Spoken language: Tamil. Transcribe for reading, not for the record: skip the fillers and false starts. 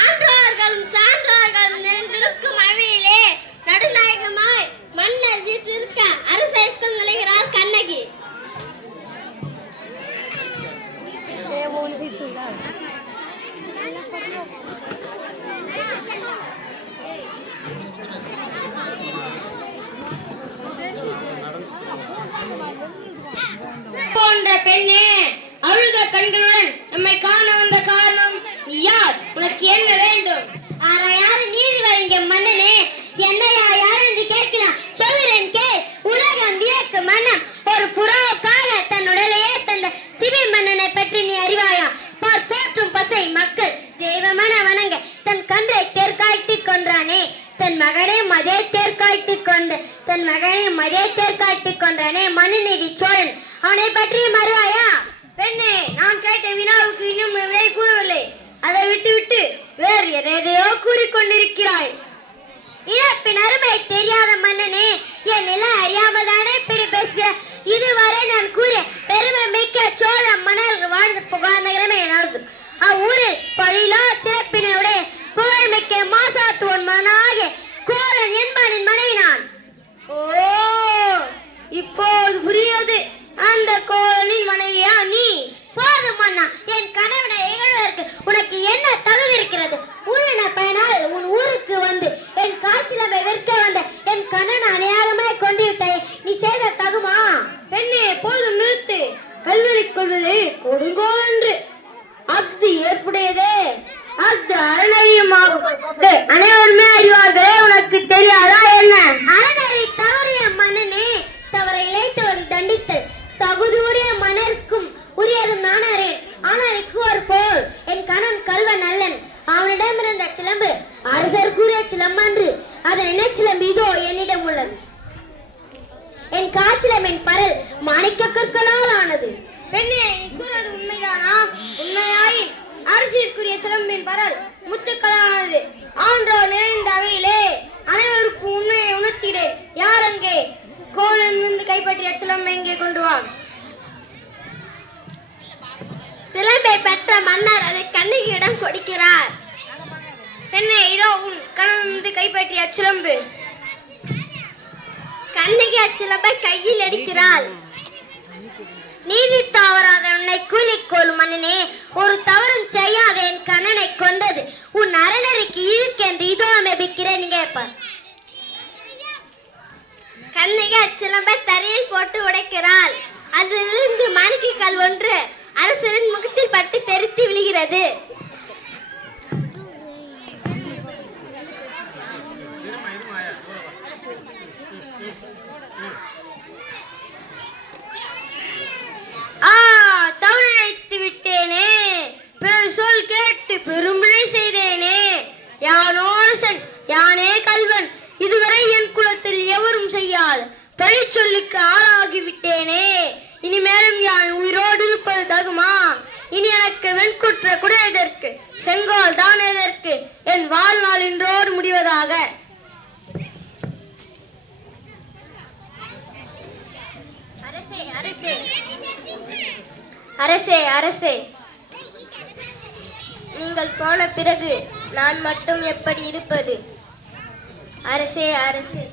ஆன்றோர்களும் சான்றோர்களும் நிறைந்திருக்கும் அவையிலே நடுநாயகமாய் மன்னர் வீற்றிருக்க அரசேற்கும் நுழைகிறார் கண்ணகி. போன்ற பெண்ணே, அழுத கண்களுடன் நம்மை காண வந்த காரணம் யார்? உனக்கு என்ன வேண்டும்? யாரு நீதி வழங்கிய மன்னனே, என்னையா யார் என்று கேட்கிறான். சொல்கிறேன் கே. உலகம் வியக்கு மன்னன் ஒரு புறாவுக்காக தன் உடலையே தந்த சிவி மன்னனை பற்றி நீ அறிவாயா? போற்றும் பசை மக்கள் தெய்வமன வணங்க தன் கன்றை தேர்காய்த்து கொன்றானே, தன் மகனே மதே தேர்காய்த்து கொன்றானே மனுநீதி சோழன், அவனை பற்றி மறுவாயா? பெண்ணே, நான் கேட்ட வினாவுக்கு இன்னும் விடை கூறவில்லை. அதை விட்டு வேறு எதையோ கூறிக்கொண்டிருக்கிறாய். இழப்பின் அருமை தெரியாத மன்னனே, என் நிலை அறியாமதானே பேசுகிற. இதுவரை நான் கூறிய பெருமை மிக்க சோழ மன்னர்கள் வாழ்ந்த புகார் நகரமே எனது. அவ்வூரில் பழிலா சிறப்பினுடைய புகழ்மிக்க மாசாத்துவன் மகனாகிய கோலன் என்பனின் மனைவி நான். ஓ, இப்போது புரியாது. அந்த கோலனின் மனைவியா நீ? போதும் மன்னா, என் கணவனை இகழ்வதற்கு உனக்கு என்ன தகுதி இருக்கிறது? ஊரின பயனால் உன் ஊருக்கு வந்து என் காய்ச்சலை விற்க வந்த என் கணவன் அநியாயமாய் கொண்டு விட்டாய். நீ செய்த தகுமா? பெண்ணே, போதும் நிறுத்து. கல்வெறி கொள்வது கொடுங்கோ என்று அஃது ஏற்புடையதே, அஃது அறநெறியுமாகும். அனைவருமே அறிவார்களே, உனக்கு தெரியாதா என்ன? அறநெறி தவறிய மன்னனே, தவறை இழைத்தவன் தண்டித்தல் தகுதியுடைய மன்னருக்கும் உரியது நான் அறியேன். ஆனால் கூறு போல் என் கணவன் கல்வன் அல்லன். அவனிடமிருந்த சிலம்பு அரசர் கூறிய சிலம்பன்று, அதன் என்ன சிலம்பு இதோ என்னிடம் உள்ளது. என் காய்ச்சலமின் பரல் மாணிக்க கற்களால் ஆனது. பெண்ணே, நீ கூறுவது உண்மைதானா? உண்மையாயின் அரசிற்குரிய சிலம்பின் பரல் முத்துக்களானது. ஆன்றோ நிறைந்த அவையிலே அனைவருக்கும் உண்மையை உணர்த்தினேன். யார் அங்கே? கோலன் வந்து கைப்பற்றிய சிலம்பை எங்கே கொண்டு வா. சிலம்பை பெற்ற மன்னர் அதை கண்ணகியிடம் கொடுக்கிறார். பெண்ணே, இதோ உன் கணவன் வந்து கைப்பற்றிய சிலம்பு. கண்ணகி அச்சிலம்பை கையில் எடுக்கிறாள். நீதி தவறாத உன்னை கூலிக்கோள் மன்னனே, ஒரு தவறும் செய்யாத என் கண்ணனை கொண்டது உன் அறநெறிக்கு இருக்கென்று இதோ அமைக்கிறேன் கேட்பார். கண்ணகி அச்சிலம்பை தரையில் போட்டு உடைக்கிறாள். அதிலிருந்து மாணிக்க கல் ஒன்று அரசரின் முகத்தில் பட்டு தெரித்து விழுகிறது. தவறு நினைத்து விட்டேனே, சொல் கேட்டு பெரும்பிழை செய்தேனே. யானோசன் யானே கல்வன், இதுவரை என் குலத்தில் எவரும் செய்யாத பழி சொல்லுக்கு ஆளாகிவிட்டேனே. இனிமேலும் யான் உயிரோடு இருப்பது தகுமா? இனி எனக்கு வெண்குற்ற கூட எதற்கு? செங்கோல் தான் எதற்கு? என் வாழ்நாள் இன்றோடு முடிவதாக. அரசே, அரசே, நீங்கள் போன பிறகு நான் மட்டும் எப்படி இருப்பது? அரசே, அரசே.